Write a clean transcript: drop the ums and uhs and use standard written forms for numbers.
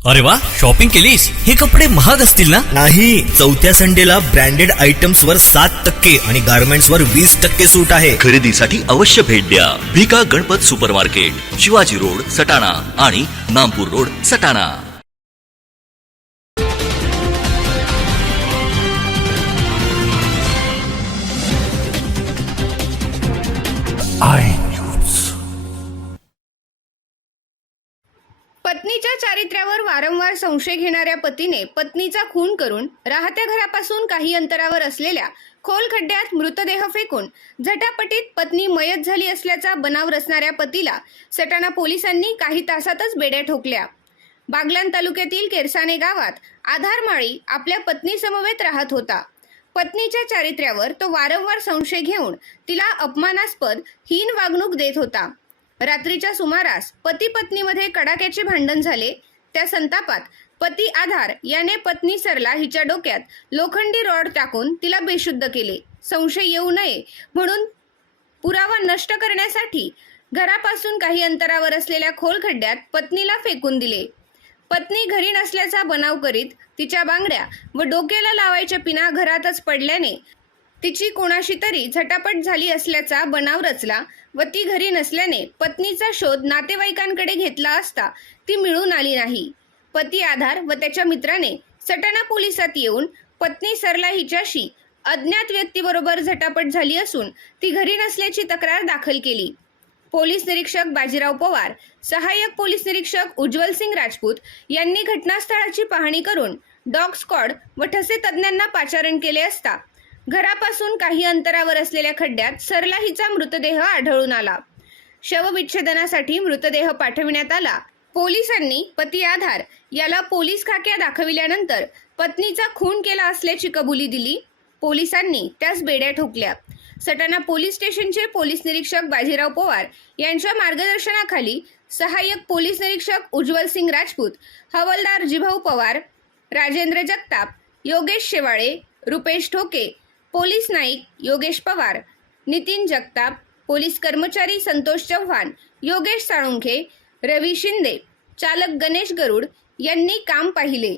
अरे वा, शॉपिंग केलीस? हे कपडे महाग असतील ना? नाही, चौथ्या संडेला ब्रँडेड आयटम्स वर 7% आणि गारमेंट्स वर 20% सूट आहे. खरेदीसाठी अवश्य भेट द्या भिका गणपत सुपरमार्केट, शिवाजी रोड, सटाणा आणि नामपूर रोड, सटाणा. पत्नीच्या चारित्र्यावर वारंवार संशय घेणाऱ्या पतीने पत्नीचा खून करून राहत्या घरापासून काही अंतरावर असलेल्या खोल खड्ड्यात मृतदेह फेकून झटापटीत पत्नी मयत झाली असल्याचा बनाव रचणाऱ्या पतीला सटाणा पोलिसांनी काही तासातच बेड्या ठोकल्या. बागलाण तालुक्यातील केरसाने गावात आधार माळी आपल्या पत्नीसमवेत राहत होता. पत्नीच्या चारित्र्यावर तो वारंवार संशय घेऊन तिला अपमानास्पद हीन वागणूक देत होता. रात्रीच्या सुमारास पती पत्नीमध्ये कडाक्याचे भांडण झाले. त्या संतापात पती आधार याने पत्नी सरला हिच्या डोक्यात लोखंडी रॉड टाकून तिला बेशुद्ध केले. संशय येऊ नये म्हणून पुरावा नष्ट करण्यासाठी घरापासून काही अंतरावर असलेल्या खोल खड्ड्यात पत्नीला फेकून दिले. पत्नी घरी नसल्याचा बनाव करीत तिच्या बांगड्या व डोक्याला लावायच्या पिना घरातच पडल्याने तिची कोणाशी तरी झटापट झाली असल्याचा बनाव रचला व ती घरी नसल्याने पत्नीचा शोध नातेवाईकांकडे घेतला असता ती मिळून आली नाही. पती आधार व त्याच्या मित्राने सटाणा पोलिसात येऊन पत्नी सरला हिच्याशी अज्ञात व्यक्तीबरोबर झटापट झाली असून ती घरी नसल्याची तक्रार दाखल केली. पोलीस निरीक्षक बाजीराव पवार, सहाय्यक पोलीस निरीक्षक उज्ज्वल सिंग राजपूत यांनी घटनास्थळाची पाहणी करून डॉग स्क्वॉड व ठसे तज्ज्ञांना पाचारण केले असता घरापासून काही अंतरावर असलेल्या खड्ड्यात सरला हिचा मृतदेह आढळून आला. शवविच्छेदनासाठी मृतदेह पाठविण्यात आला. पोलिसांनी पती आधार याला पोलीस खाक्या दाखविल्यानंतर पत्नीचा खून केला असल्याची कबुली दिली. पोलिसांनी त्यास बेड्या ठोकल्या. सटाणा पोलीस स्टेशनचे पोलीस निरीक्षक बाजीराव पवार यांच्या मार्गदर्शनाखाली सहाय्यक पोलीस निरीक्षक उज्ज्वल सिंग राजपूत, हवालदार जिभाऊ पवार, राजेंद्र जगताप, योगेश शेवाळे, रुपेश ठोके, पोलीस नाईक योगेश पवार, नितीन जगताप, पोलीस कर्मचारी संतोष चव्हाण, योगेश साळुंखे, रवी शिंदे, चालक गणेश गरुड यांनी काम पाहिले.